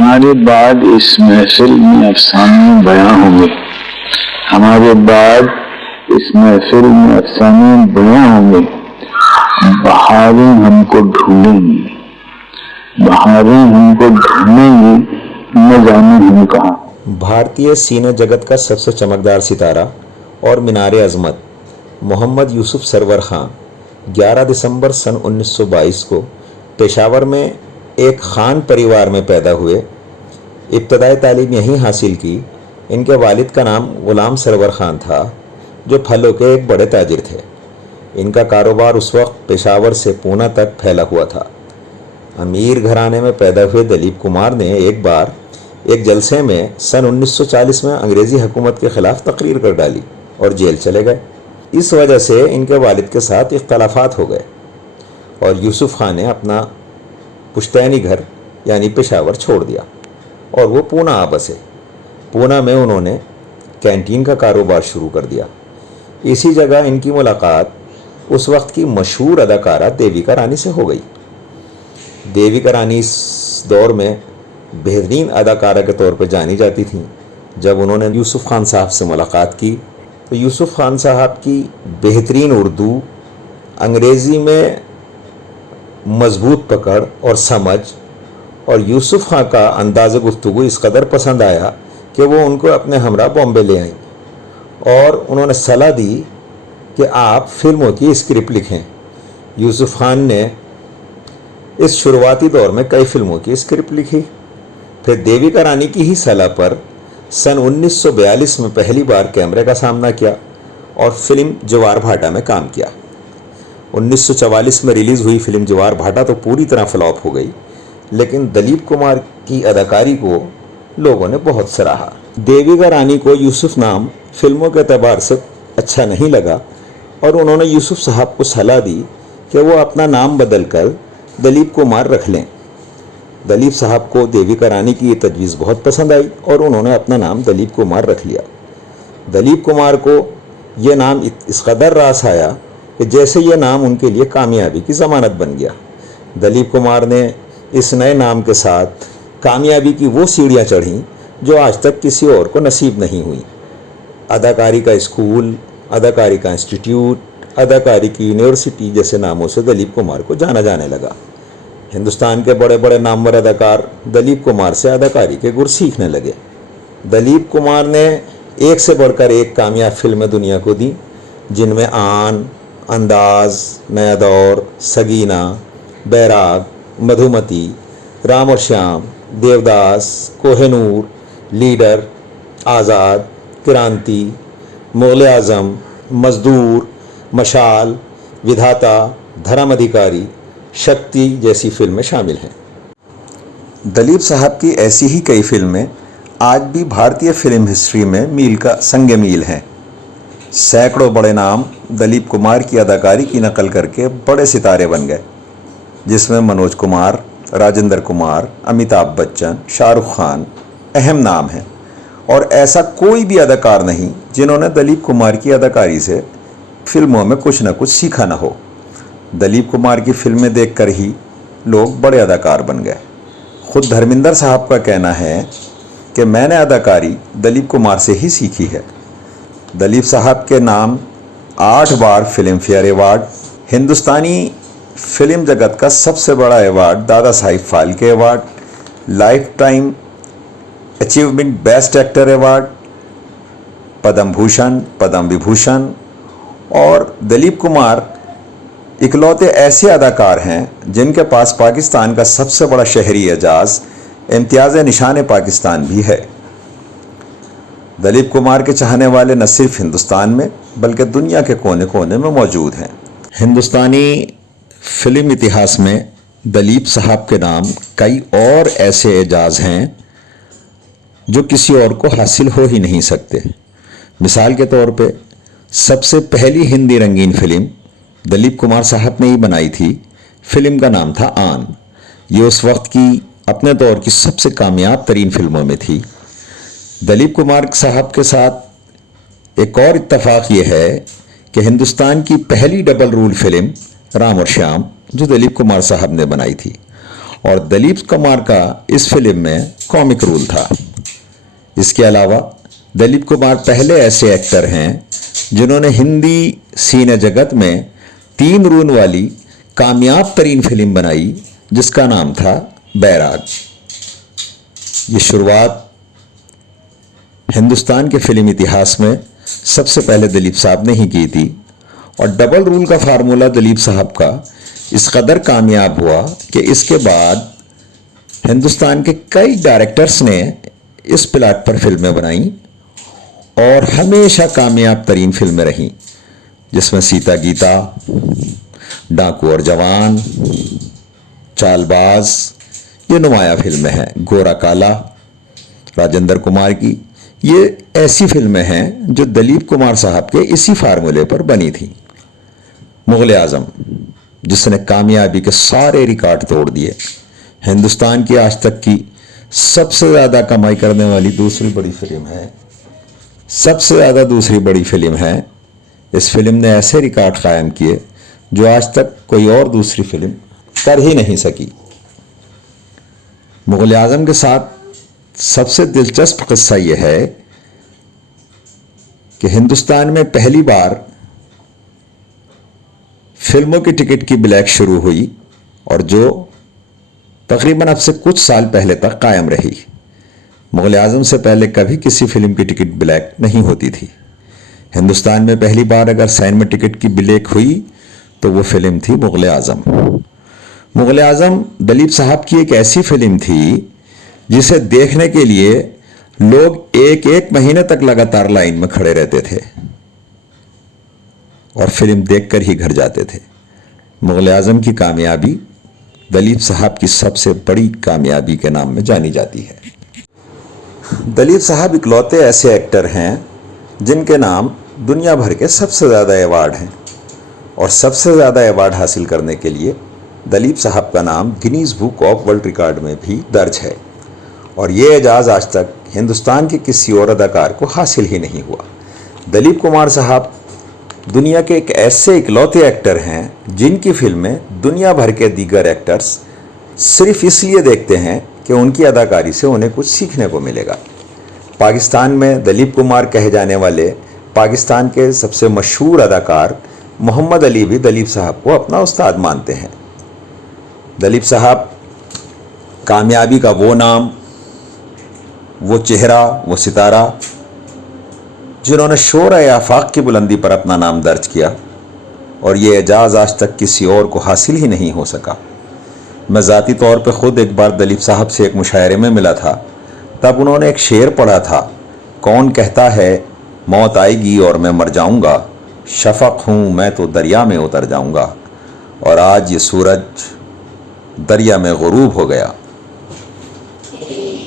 हमारे बाद इस महफिल में अफसाने बयां होंगे। हमारे बाद इस महफिल में अफसाने बयां होंगे। बहारें हमको ढूंढेंगी, बहारें हमको ढूंढेंगी, न जाने हम कहाँ। भारतीय सिने जगत का सबसे चमकदार सितारा और मीनार अजमत मोहम्मद यूसुफ सरवर खां 11 दिसंबर सन 1922 को पेशावर में एक खान परिवार में पैदा हुए। इब्तदाई तालीम यहीं हासिल की। इनके वालिद का नाम ग़ुलाम सरवर खान था, जो फलों के एक बड़े ताजिर थे। इनका कारोबार उस वक्त पेशावर से पूना तक फैला हुआ था। अमीर घराने में पैदा हुए दलीप कुमार ने एक बार एक जलसे में सन 1940 में अंग्रेज़ी हुकूमत के ख़िलाफ़ तकरीर कर डाली और जेल चले गए। इस वजह से इनके वालिद के साथ इख्तलाफात हो गए और यूसुफ खान ने अपना पुश्तैनी घर यानी पेशावर छोड़ दिया और वो पूना आ बसे। पूना में उन्होंने कैंटीन का कारोबार शुरू कर दिया। इसी जगह इनकी मुलाकात उस वक्त की मशहूर अदाकारा देविका रानी से हो गई। देविका रानी इस दौर में बेहतरीन अदाकारा के तौर पर जानी जाती थीं। जब उन्होंने यूसुफ खान साहब से मुलाकात की तो यूसुफ खान साहब की बेहतरीन उर्दू, अंग्रेज़ी में मजबूत पकड़ और समझ और यूसुफ खान का अंदाज़ गुफ्तगू इस कदर पसंद आया कि वो उनको अपने हमरा बॉम्बे ले आईं और उन्होंने सलाह दी कि आप फिल्मों की स्क्रिप्ट लिखें। यूसुफ खान ने इस शुरुआती दौर में कई फिल्मों की स्क्रिप्ट लिखी। फिर देविका रानी की ही सलाह पर सन 1942 में पहली बार कैमरे का सामना किया और फिल्म जवार भाटा में काम किया। 1944 में रिलीज़ हुई फिल्म जवार भाटा तो पूरी तरह फ्लॉप हो गई, लेकिन दलीप कुमार की अदाकारी को लोगों ने बहुत सराहा। देविका रानी को यूसुफ नाम फिल्मों के एतबार से अच्छा नहीं लगा और उन्होंने यूसुफ साहब को सलाह दी कि वो अपना नाम बदलकर दलीप कुमार रख लें। दलीप साहब को देविका रानी की ये तजवीज़ बहुत पसंद आई और उन्होंने अपना नाम दलीप कुमार रख लिया। दलीप कुमार को ये नाम इस कदर रास आया कि जैसे ये नाम उनके लिए कामयाबी की ज़मानत बन गया। दलीप कुमार ने इस नए नाम के साथ कामयाबी की वो सीढ़ियाँ चढ़ीं जो आज तक किसी और को नसीब नहीं हुई। अदाकारी का स्कूल, अदाकारी का इंस्टीट्यूट, अदाकारी की यूनिवर्सिटी जैसे नामों से दलीप कुमार को जाना जाने लगा। हिंदुस्तान के बड़े बड़े नामवर अदाकार दलीप कुमार से अदाकारी के गुर सीखने लगे। दलीप कुमार ने एक से बढ़कर एक कामयाब फिल्में दुनिया को दी, जिनमें आन, अंदाज, नया दौर, सगीना, बैराग, मधुमती, राम और श्याम, देवदास, कोहिनूर, लीडर, आज़ाद, क्रांति, मुग़ल आज़म, मज़दूर, मशाल, विधाता, धर्म अधिकारी, शक्ति जैसी फिल्में शामिल हैं। दलीप साहब की ऐसी ही कई फिल्में आज भी भारतीय फिल्म हिस्ट्री में मील का संग मील हैं। सैकड़ों बड़े नाम दलीप कुमार की अदाकारी की नकल करके बड़े सितारे बन गए, जिसमें मनोज कुमार, राजेंद्र कुमार, अमिताभ बच्चन, शाहरुख खान अहम नाम हैं। और ऐसा कोई भी अदाकार नहीं जिन्होंने दलीप कुमार की अदाकारी से फिल्मों में कुछ न कुछ सीखा न हो। दलीप कुमार की फिल्में देखकर ही लोग बड़े अदाकार बन गए। खुद धर्मिंदर साहब का कहना है कि मैंने अदाकारी दलीप कुमार से ही सीखी है। दलीप साहब के नाम 8 बार फिल्म फेयर अवार्ड, हिंदुस्तानी फिल्म जगत का सबसे बड़ा award Dada Sahib Phalke award, lifetime achievement best actor award, Padma Bhushan, Padma Vibhushan. और दलीप कुमार इकलौते ऐसे अदाकार हैं जिनके पास पाकिस्तान का सबसे बड़ा शहरी एजाज़ इम्तियाज़ निशान पाकिस्तान भी है। दलीप कुमार के चाहने वाले न सिर्फ हिंदुस्तान में बल्कि दुनिया के कोने कोने में मौजूद हैं। हिंदुस्तानी फिल्म इतिहास में दलीप साहब के नाम कई और ऐसे एजाज़ हैं जो किसी और को हासिल हो ही नहीं सकते। मिसाल के तौर पे सबसे पहली हिंदी रंगीन फिल्म दलीप कुमार साहब ने ही बनाई थी। फिल्म का नाम था आन। ये उस वक्त की अपने दौर की सबसे कामयाब तरीन फिल्मों में थी। दलीप कुमार साहब के साथ एक और इत्तफाक ये है कि हिंदुस्तान की पहली डबल रूल फिल्म राम और श्याम जो दलीप कुमार साहब ने बनाई थी, और दलीप कुमार का इस फिल्म में कॉमिक रोल था। इसके अलावा दलीप कुमार पहले ऐसे एक्टर हैं जिन्होंने हिंदी सिने जगत में 3 रूल वाली कामयाब तरीन फिल्म बनाई जिसका नाम था बैराग। ये शुरुआत हिंदुस्तान के फिल्म इतिहास में सबसे पहले दलीप साहब ने ही की थी और डबल रूल का फार्मूला दलीप साहब का इस कदर कामयाब हुआ कि इसके बाद हिंदुस्तान के कई डायरेक्टर्स ने इस प्लाट पर फिल्में बनाई और हमेशा कामयाब तरीन फिल्में रहीं, जिसमें सीता गीता, डाकू और जवान, चालबाज ये नुमाया फिल्में हैं। गोरा काला राजेंद्र कुमार की, ये ऐसी फिल्में हैं जो दलीप कुमार साहब के इसी फार्मूले पर बनी थी। मुगल आजम जिसने कामयाबी के सारे रिकॉर्ड तोड़ दिए, हिंदुस्तान की आज तक की सबसे ज़्यादा कमाई करने वाली दूसरी बड़ी फिल्म है, सबसे ज़्यादा दूसरी बड़ी फिल्म है। इस फिल्म ने ऐसे रिकॉर्ड कायम किए जो आज तक कोई और दूसरी फिल्म कर ही नहीं सकी। मुगल आजम के साथ सबसे दिलचस्प किस्सा यह है कि हिंदुस्तान में पहली बार फिल्मों की टिकट की ब्लैक शुरू हुई और जो तकरीबन अब से कुछ साल पहले तक कायम रही। मुगल आजम से पहले कभी किसी फिल्म की टिकट ब्लैक नहीं होती थी। हिंदुस्तान में पहली बार अगर साइन में टिकट की ब्लैक हुई तो वो फिल्म थी मुगल आजम। मुगल आजम दलीप साहब की एक ऐसी फिल्म थी जिसे देखने के लिए लोग एक एक महीने तक लगातार लाइन में खड़े रहते थे और फिल्म देखकर ही घर जाते थे। मुगल आजम की कामयाबी दलीप साहब की सबसे बड़ी कामयाबी के नाम में जानी जाती है। दलीप साहब इकलौते ऐसे एक्टर हैं जिनके नाम दुनिया भर के सबसे ज़्यादा अवार्ड हैं और सबसे ज़्यादा अवार्ड हासिल करने के लिए दलीप साहब का नाम Guinness book of world record में भी दर्ज है और ये एजाज़ आज तक हिंदुस्तान के किसी और अदाकार को हासिल ही नहीं हुआ। दलीप कुमार साहब दुनिया के एक ऐसे इकलौते एक्टर हैं जिनकी फिल्में दुनिया भर के दीगर एक्टर्स सिर्फ इसलिए देखते हैं कि उनकी अदाकारी से उन्हें कुछ सीखने को मिलेगा। पाकिस्तान में दलीप कुमार कहे जाने वाले पाकिस्तान के सबसे मशहूर अदाकार मोहम्मद अली भी दलीप साहब को अपना उस्ताद मानते हैं। दलीप साहब कामयाबी का वो नाम, वो चेहरा, वो सितारा जिन्होंने शोर आफाक की बुलंदी पर अपना नाम दर्ज किया और ये एजाज़ आज तक किसी और को हासिल ही नहीं हो सका। मैं ज़ाती तौर पे ख़ुद एक बार दलीप साहब से एक मुशायरे में मिला था, तब उन्होंने एक शेर पढ़ा था, कौन कहता है मौत आएगी और मैं मर जाऊंगा, शफ़क़ हूँ मैं तो दरिया में उतर जाऊंगा। और आज ये सूरज दरिया में ग़ुरूब हो गया।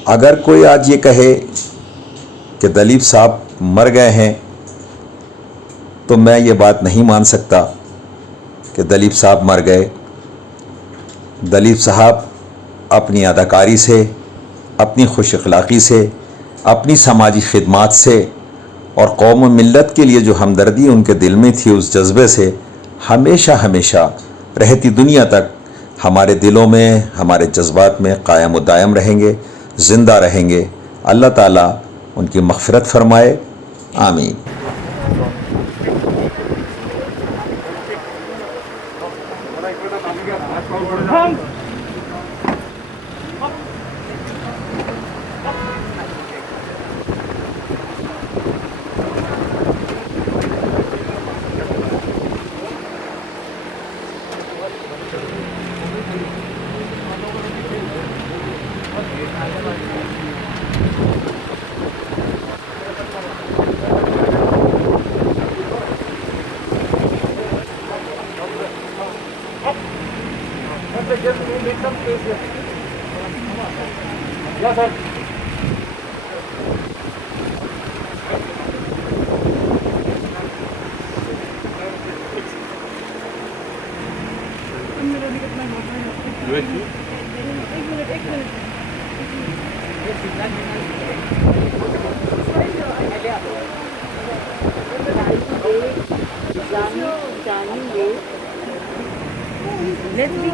अगर कोई आज ये कहे कि दलीप साहब मर गए हैं तो मैं ये बात नहीं मान सकता कि दलीप साहब मर गए। दलीप साहब अपनी अदाकारी से, अपनी खुश अखलाक़ी से, अपनी समाजी खिदमात से और कौम व मिल्लत के लिए जो हमदर्दी उनके दिल में थी, उस जज्बे से हमेशा हमेशा रहती दुनिया तक हमारे दिलों में, हमारे जज्बात में कायम व दायम रहेंगे, ज़िंदा रहेंगे। अल्लाह ताला उनकी मग़फ़िरत फरमाए, आमीन। Yeah, sir. Let's see.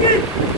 Get!